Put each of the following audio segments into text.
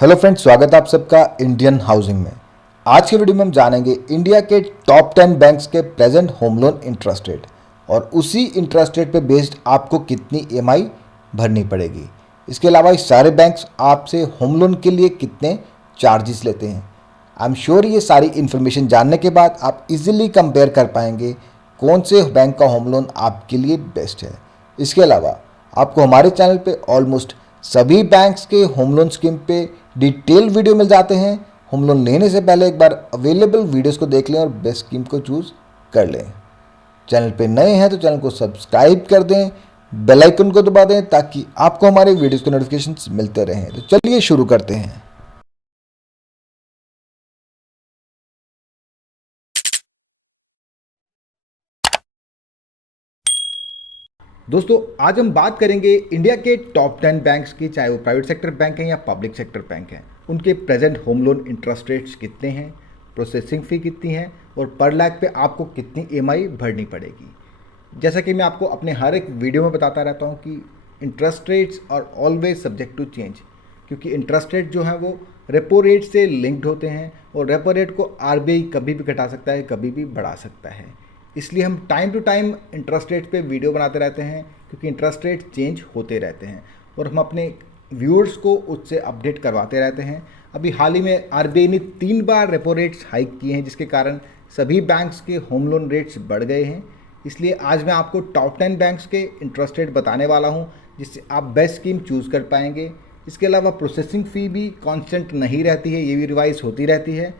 Hello friends, स्वागत है आप सबका इंडियन हाउसिंग में। आज के वीडियो में हम जानेंगे इंडिया के टॉप 10 बैंक्स के present home loan interest rate और उसी इंटरेस्ट रेट पे बेस्ड आपको कितनी ईएमआई भरनी पड़ेगी। इसके अलावा ये सारे बैंक्स आपसे होम लोन के लिए कितने चार्जेस लेते हैं। आई एम श्योर ये सारी इन्फॉर्मेशन जानने के बाद आप इजीली कंपेयर कर पाएंगे कौन से बैंक का होम लोन आपके लिए बेस्ट है। इसके अलावा आपको हमारे चैनल पे ऑलमोस्ट सभी बैंक्स के होम लोन स्कीम पे डिटेल वीडियो मिल जाते हैं। होम लोन लेने से पहले एक बार अवेलेबल वीडियोस को देख लें और बेस्ट स्कीम को चूज़ कर लें। चैनल पे नए हैं तो चैनल को सब्सक्राइब कर दें, बेल आइकन को दबा दें ताकि आपको हमारे वीडियोस के नोटिफिकेशंस मिलते रहें। तो चलिए शुरू करते हैं। दोस्तों, आज हम बात करेंगे इंडिया के टॉप 10 बैंक्स की, चाहे वो प्राइवेट सेक्टर बैंक हैं या पब्लिक सेक्टर बैंक हैं। उनके present home loan interest rates कितने हैं, प्रोसेसिंग फ़ी कितनी है और पर लाख पे आपको कितनी ईएमआई भरनी पड़ेगी। जैसा कि मैं आपको अपने हर एक वीडियो में बताता रहता हूँ कि interest rates are always subject to change, क्योंकि इंटरेस्ट रेट जो है वो रेपो रेट से लिंक्ड होते हैं और रेपो रेट को आरबीआई कभी भी घटा सकता है, कभी भी बढ़ा सकता है। इसलिए हम time to time interest rate पे वीडियो बनाते रहते हैं, क्योंकि इंटरेस्ट रेट चेंज होते रहते हैं और हम अपने व्यूअर्स को उससे अपडेट करवाते रहते हैं। अभी हाल ही में आरबीआई ने 3 बार रेपो रेट्स हाइक किए हैं, जिसके कारण सभी बैंक्स के होम लोन रेट्स बढ़ गए हैं। इसलिए आज मैं आपको टॉप 10 बैंक्स के इंटरेस्ट रेट बताने वाला हूं, जिससे आप बेस्ट स्कीम चूज़ कर पाएंगे। इसके अलावा प्रोसेसिंग फ़ी भी कांस्टेंट नहीं रहती है, ये भी रिवाइज होती रहती है।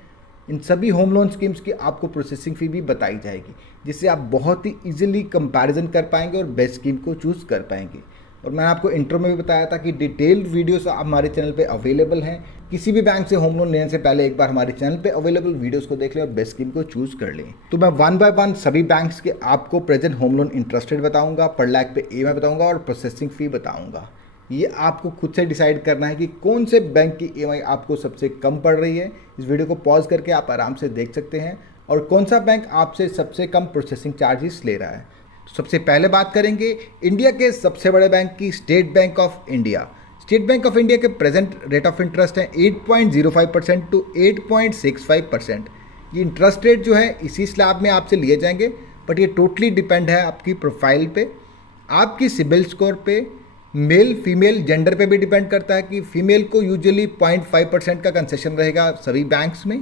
इन सभी होम लोन स्कीम्स की आपको प्रोसेसिंग फ़ी भी बताई जाएगी, जिससे आप बहुत ही इजीली कंपैरिजन कर पाएंगे और बेस्ट स्कीम को चूज़ कर पाएंगे। और मैंने आपको इंट्रो में भी बताया था कि डिटेल्ड वीडियोस हमारे चैनल पे अवेलेबल हैं। किसी भी बैंक से होम लोन लेने से पहले एक बार हमारे चैनल पे अवेलेबल वीडियोस को देख लें और बेस्ट स्कीम को चूज़ कर लें। तो मैं वन बाय वन सभी बैंक्स के आपको present home loan interest rate बताऊँगा, पर लाख पे ईएमआई बताऊँगा और प्रोसेसिंग फ़ी बताऊँगा। ये आपको खुद से डिसाइड करना है कि कौन से बैंक की ईएमआई आपको सबसे कम पड़ रही है। इस वीडियो को पॉज करके आप आराम से देख सकते हैं और कौन सा बैंक आपसे सबसे कम प्रोसेसिंग चार्जेस ले रहा है। तो सबसे पहले बात करेंगे इंडिया के सबसे बड़े बैंक की, state bank of India. State bank of India के प्रेजेंट रेट ऑफ इंटरेस्ट है 8.05% टू 8.65%। ये इंटरेस्ट रेट जो है इसी स्लैब में आपसे लिए जाएंगे, बट ये टोटली डिपेंड है आपकी प्रोफाइल पे, आपकी सिबिल स्कोर पे, मेल फीमेल जेंडर पे भी डिपेंड करता है कि फीमेल को यूजुअली 0.5% का कंसेशन रहेगा सभी बैंक्स में।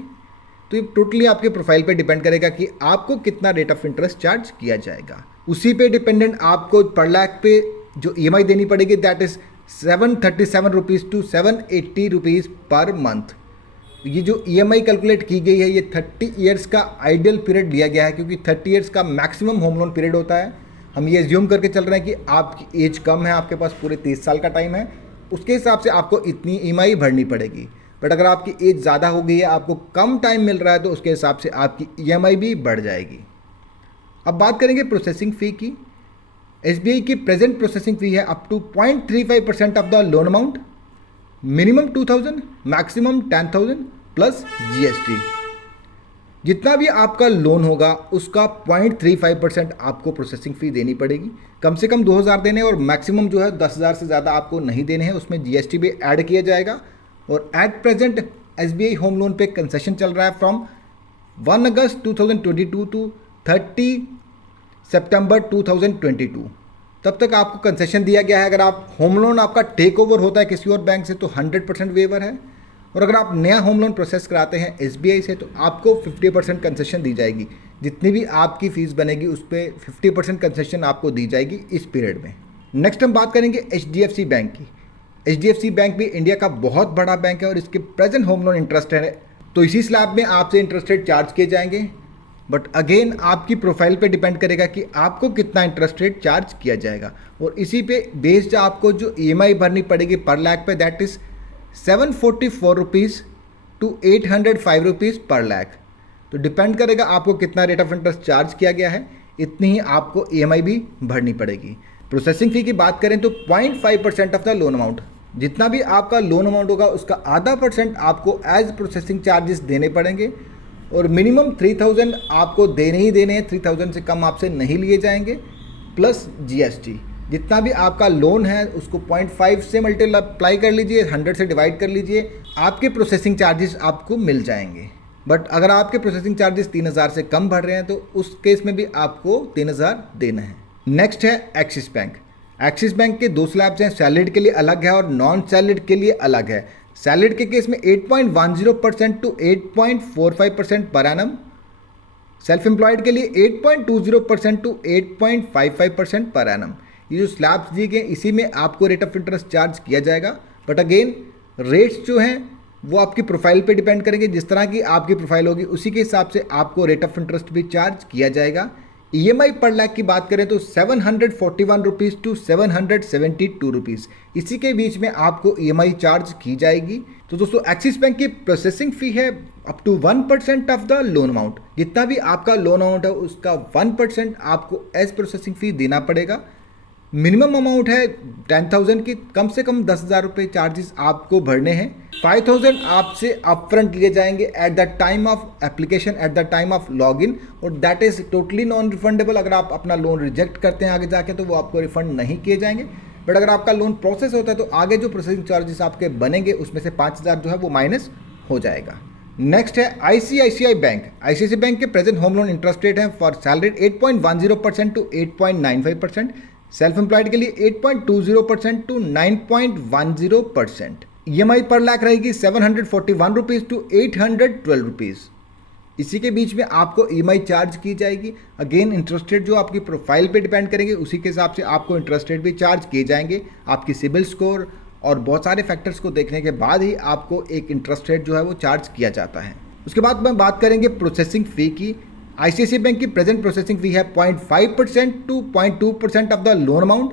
तो ये टोटली आपके प्रोफाइल पे डिपेंड करेगा कि आपको कितना रेट ऑफ इंटरेस्ट चार्ज किया जाएगा। उसी पे डिपेंडेंट आपको पर लाख पे जो ईएमआई देनी पड़ेगी, that is 737 rupees to 780 rupees per month. ये जो ईएमआई कैलकुलेट की गई है, ये 30 ईयर्स का आइडियल पीरियड लिया गया है, क्योंकि 30 ईयर्स का मैक्सिमम होम लोन पीरियड होता है। हम ये एज्यूम करके चल रहे हैं कि आपकी एज कम है, आपके पास पूरे 30 साल का टाइम है, उसके हिसाब से आपको इतनी ईएमआई भरनी पड़ेगी। बट अगर आपकी एज ज़्यादा हो गई है, आपको कम टाइम मिल रहा है, तो उसके हिसाब से आपकी ईएमआई भी बढ़ जाएगी। अब बात करेंगे प्रोसेसिंग फ़ी की। एसबीआई की प्रेजेंट प्रोसेसिंग फ़ी है up to 0.35% of the loan amount, minimum 2000, maximum 10,000 plus GST. जितना भी आपका लोन होगा उसका 0.35% आपको प्रोसेसिंग फ़ी देनी पड़ेगी। कम से कम 2,000 देने और मैक्सिमम जो है 10,000 से ज़्यादा आपको नहीं देने हैं, उसमें जीएसटी भी ऐड किया जाएगा। और at present SBI home loan पे कंसेशन चल रहा है फ्रॉम 1 अगस्त 2022 टू 30 सितंबर 2022। तब तक आपको कंसेशन दिया गया है। अगर आप होम लोन आपका टेक ओवर होता है किसी और बैंक से तो 100% वेवर है, और अगर आप नया होम लोन प्रोसेस कराते हैं एसबीआई से तो आपको 50% कंसेशन दी जाएगी। जितनी भी आपकी फ़ीस बनेगी उस पर 50% कंसेशन आपको दी जाएगी इस पीरियड में। नेक्स्ट हम बात करेंगे एचडीएफसी बैंक की। एचडीएफसी बैंक भी इंडिया का बहुत बड़ा बैंक है और इसके प्रेजेंट होम लोन इंटरेस्ट है, तो इसी स्लैब में आपसे इंटरेस्ट रेट चार्ज किए जाएंगे। बट अगेन आपकी प्रोफाइल पे डिपेंड करेगा कि आपको कितना इंटरेस्ट रेट चार्ज किया जाएगा, और इसी पे बेस्ड आपको जो ईएमआई भरनी पड़ेगी पर लाख पे, that is 744 rupees to 805 rupees per lakh. तो डिपेंड करेगा आपको कितना रेट ऑफ इंटरेस्ट चार्ज किया गया है, इतनी ही आपको ईएमआई भी भरनी पड़ेगी। प्रोसेसिंग फ़ी की बात करें तो 0.5% ऑफ द लोन अमाउंट, जितना भी आपका लोन अमाउंट होगा उसका आधा % आपको एज प्रोसेसिंग चार्जेस देने पड़ेंगे, और मिनिमम 3,000 आपको देने ही देने हैं, 3,000 से कम आपसे नहीं लिए जाएंगे, प्लस जीएसटी। जितना भी आपका लोन है उसको 0.5 से मल्टीप्लाई कर लीजिए, 100 से डिवाइड कर लीजिए, आपके प्रोसेसिंग चार्जेस आपको मिल जाएंगे। बट अगर आपके प्रोसेसिंग चार्जेस 3000 से कम बढ़ रहे हैं तो उस केस में भी आपको 3000 देना है। नेक्स्ट है एक्सिस बैंक। एक्सिस बैंक के दो स्लैब्स हैं, सैलरीड के लिए अलग है और नॉन सैलरीड के लिए अलग है। सैलरीड के केस में 8.10% to 8.45% per annum, self employed के लिए 8.20% टू 8.55% पर एनम। ये जो स्लैब्स दिए गए इसी में आपको रेट ऑफ इंटरेस्ट चार्ज किया जाएगा। बट अगेन रेट्स जो हैं वो आपकी प्रोफाइल पे डिपेंड करेंगे, जिस तरह की आपकी प्रोफाइल होगी उसी के हिसाब से आपको रेट ऑफ इंटरेस्ट भी चार्ज किया जाएगा। ईएमआई पर लाख की बात करें तो 741 रुपीज़ टू 772 रुपीज़, इसी के बीच में आपको ईएमआई चार्ज की जाएगी। तो दोस्तों एक्सिस बैंक की प्रोसेसिंग फ़ी है up to 1% of the loan amount. जितना भी आपका लोन अमाउंट है उसका 1% आपको एज प्रोसेसिंग फ़ी देना पड़ेगा। मिनिमम अमाउंट है 10,000 की, कम से कम 10,000 रुपये चार्जेस आपको भरने हैं। 5,000 आपसे अपफ्रंट लिए जाएंगे at the time of application, at the time of login, और that is totally non refundable. अगर आप अपना लोन रिजेक्ट करते हैं आगे जाके तो वो आपको रिफंड नहीं किए जाएंगे। बट अगर आपका लोन प्रोसेस होता है तो आगे जो प्रोसेसिंग चार्जेस आपके बनेंगे उसमें से 5,000 जो है वो माइनस हो जाएगा। नेक्स्ट है आईसीआईसीआई बैंक। आईसीआईसीआई बैंक के present home loan interest rate है for salaried 8.10% to 8.95%, self employed के लिए 8.20% टू 9.10%। ईएमआई पर लाख रहेगी 741 रुपीज़ टू 812 रुपीज़, इसी के बीच में आपको ईएमआई चार्ज की जाएगी। अगेन इंटरेस्ट रेट जो आपकी प्रोफाइल पे डिपेंड करेंगे उसी के हिसाब से आपको इंटरेस्ट रेट भी चार्ज किए जाएंगे। आपकी सिबिल स्कोर और बहुत सारे फैक्टर्स को देखने के बाद ही आपको एक इंटरेस्ट रेट जो है वो चार्ज किया जाता है। उसके बाद में बात करेंगे प्रोसेसिंग फ़ी की। आईसीआईसीआई बैंक की प्रेजेंट प्रोसेसिंग फ़ी है 0.5% to 0.2% of the loan amount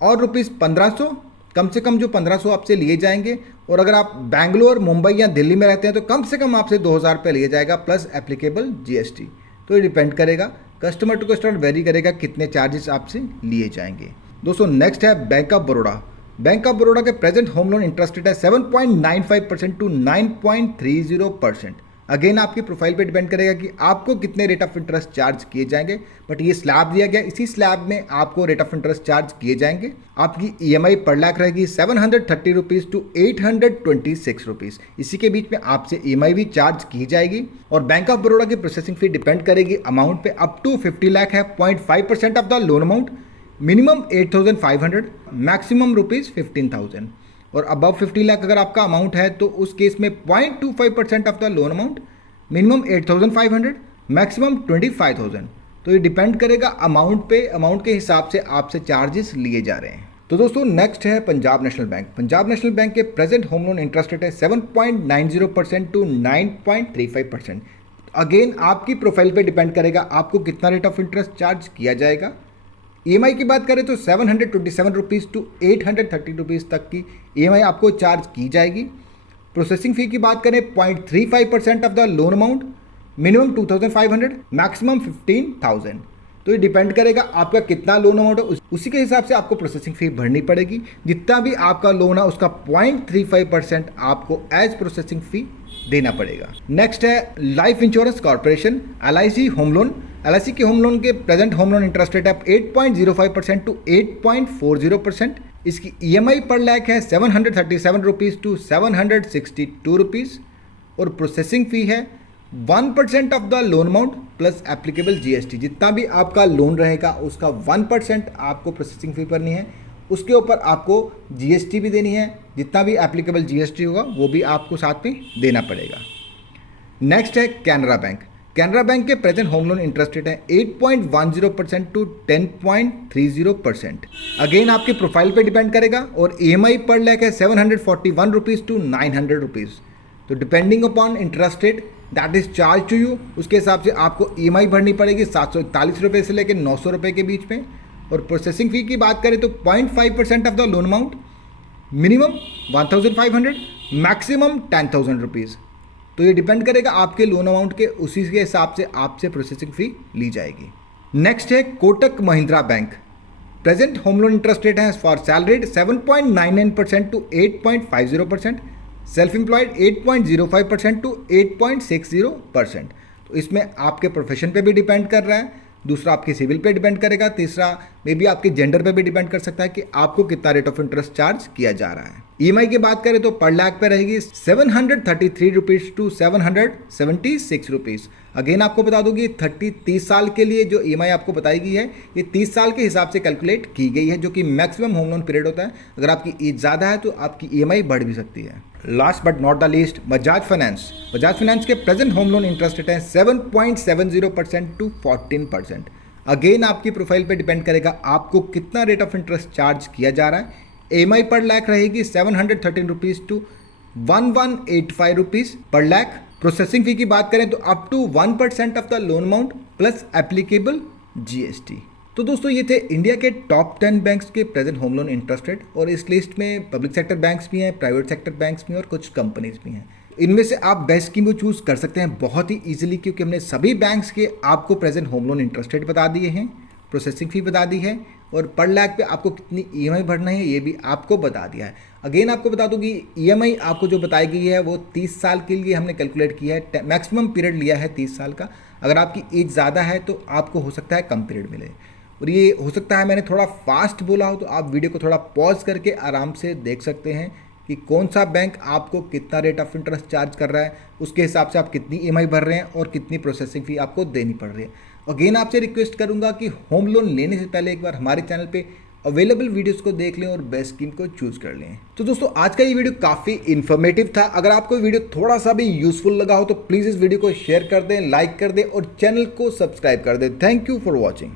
और रुपीज़ 1500, कम से कम जो 1500 आपसे लिए जाएंगे। और अगर आप बैंगलोर, मुंबई या दिल्ली में रहते हैं तो कम से कम आपसे 2,000 रुपये लिए जाएगा प्लस एप्लीकेबल जीएसटी। तो ये डिपेंड करेगा, कस्टमर टू कस्टमर वेरी करेगा कितने चार्जेस आपसे लिए जाएंगे। दोस्तों नेक्स्ट है Bank of Baroda. Bank of Baroda के present home loan interest rate है 7.95% टू 9.30%। अगेन आपकी प्रोफाइल पे डिपेंड करेगा कि आपको कितने रेट ऑफ इंटरेस्ट चार्ज किए जाएंगे। बट ये स्लैब दिया गया, इसी स्लैब में आपको रेट ऑफ इंटरेस्ट चार्ज किए जाएंगे। आपकी ईएमआई पर लाख रहेगी 730 रुपीज़ टू 826 रुपीज़, इसी के बीच में आपसे ईएमआई भी चार्ज की जाएगी। और बैंक ऑफ बड़ौदा की प्रोसेसिंग फी डिपेंड करेगी अमाउंट पे, अप टू 50 लाख है 0.5% of the loan amount, minimum 8,500, maximum rupees 15,000। और अबव 50 लाख अगर आपका अमाउंट है तो उस केस में 0.25% of the loan amount, minimum 8,500, maximum 25,000। तो ये डिपेंड करेगा अमाउंट पे, अमाउंट के हिसाब से आपसे चार्जेस लिए जा रहे हैं। तो दोस्तों नेक्स्ट है Punjab National Bank. Punjab National Bank के present home loan interest rate है 7.90% टू 9.35%। अगेन आपकी प्रोफाइल पे डिपेंड करेगा आपको कितना रेट ऑफ इंटरेस्ट चार्ज किया जाएगा। ईएमआई की बात करें तो 727 रुपीज़ टू 830 रुपीज़ तक की ईएमआई आपको चार्ज की जाएगी। प्रोसेसिंग फ़ी की बात करें 0.35% of the loan amount, minimum 2,500, maximum 15,000। तो ये डिपेंड करेगा आपका कितना लोन अमाउंट है, उसी के हिसाब से आपको प्रोसेसिंग फ़ी भरनी पड़ेगी। जितना भी आपका लोन है उसका 0.35% आपको एज प्रोसेसिंग फ़ी देना पड़ेगा। नेक्स्ट है life insurance corporation, LIC home loan. LIC के होम लोन के present home loan interest rate है 8.05% टू 8.40%। इसकी ईएमआई पर लाख है 737 रुपीज़ टू 762 रुपीज़ और प्रोसेसिंग फ़ी है 1% of the loan amount plus applicable GST. जितना भी आपका लोन रहेगा उसका 1% आपको प्रोसेसिंग फ़ी भरनी है, उसके ऊपर आपको जीएसटी भी देनी है। जितना भी एप्लीकेबल जीएसटी होगा वो भी आपको साथ में देना पड़ेगा। नेक्स्ट है कैनरा बैंक। कैनरा बैंक के present home loan interest rate है 8.10% टू 10.30%। अगेन आपकी प्रोफाइल पे डिपेंड करेगा और ईएमआई पर लाख है 741 रुपीज़ टू 900 रुपीज़। तो depending upon interest rate that is charge to you, उसके हिसाब से आपको ईएमआई भरनी पड़ेगी 741 रुपये से लेकर 900 रुपये के बीच में। और प्रोसेसिंग फ़ी की बात करें तो 0.5% of the loan amount, minimum 1,500, maximum 10,000 rupees. तो ये डिपेंड करेगा आपके लोन अमाउंट के, उसी के हिसाब से आपसे प्रोसेसिंग फ़ी ली जाएगी। नेक्स्ट है Kotak Mahindra Bank. Present home loan interest rate है for salaried 7.99% to 8.50%, self employed 8.05% to 8.60%। तो इसमें आपके प्रोफेशन पे भी डिपेंड कर रहा है। दूसरा आपके सिविल पे डिपेंड करेगा, तीसरा मे बी आपके जेंडर पे भी डिपेंड कर सकता है कि आपको कितना रेट ऑफ इंटरेस्ट चार्ज किया जा रहा है। ईएमआई की बात करें तो पर लाख पे रहेगी 733 रुपीज टू 776 रुपीज। अगेन आपको बता दूं कि 30 साल के लिए जो ईएमआई आपको बताई गई है ये 30 साल के हिसाब से कैलकुलेट की गई है, जो कि मैक्सिमम होम लोन पीरियड होता है। अगर आपकी एज ज़्यादा है तो आपकी ईएमआई बढ़ भी सकती है। Last but not the least, Bajaj Finance के present home loan interest rate है 7.70% टू 14%। अगेन आपकी प्रोफाइल पे डिपेंड करेगा आपको कितना रेट ऑफ इंटरेस्ट चार्ज किया जा रहा है। ईएमआई पर लाख रहेगी 713 rupees to 1185 rupees per lakh. Processing fee की बात करें तो up to 1% of the loan amount plus applicable GST. तो दोस्तों ये थे इंडिया के टॉप 10 बैंक्स के present home loan interest rate, और इस लिस्ट में पब्लिक सेक्टर बैंक्स भी हैं, प्राइवेट सेक्टर बैंक्स भी हैं और कुछ कंपनीज भी हैं। इनमें से आप बेस्ट स्कीम को चूज कर सकते हैं बहुत ही इजीली, क्योंकि हमने सभी बैंक्स के आपको present home loan interest rate बता दिए हैं, प्रोसेसिंग फी बता दी है, और पर लाख पे आपको कितनी ईएमआई भरना है ये भी आपको बता दिया है। अगेन आपको बता दूं कि ईएमआई आपको जो बताई गई है वो 30 साल के लिए हमने कैलकुलेट किया है, मैक्सिमम पीरियड लिया है 30 साल का। अगर आपकी एज ज़्यादा है तो आपको हो सकता है कम पीरियड मिले, और ये हो सकता है मैंने थोड़ा फास्ट बोला हो तो आप वीडियो को थोड़ा पॉज करके आराम से देख सकते हैं कि कौन सा बैंक आपको कितना रेट ऑफ इंटरेस्ट चार्ज कर रहा है, उसके हिसाब से आप कितनी ईएमआई भर रहे हैं और कितनी प्रोसेसिंग फ़ी आपको देनी पड़ रही है। अगेन आपसे रिक्वेस्ट करूंगा कि होम लोन लेने से पहले एक बार हमारे चैनल पे अवेलेबल वीडियोस को देख लें और बेस्ट स्कीम को चूज कर लें। तो दोस्तों आज का ये वीडियो काफ़ी इन्फॉर्मेटिव था। अगर आपको वीडियो थोड़ा सा भी यूजफुल लगा हो तो प्लीज़ इस वीडियो को शेयर कर दें, लाइक कर दें और चैनल को सब्सक्राइब कर दें। Thank you for watching.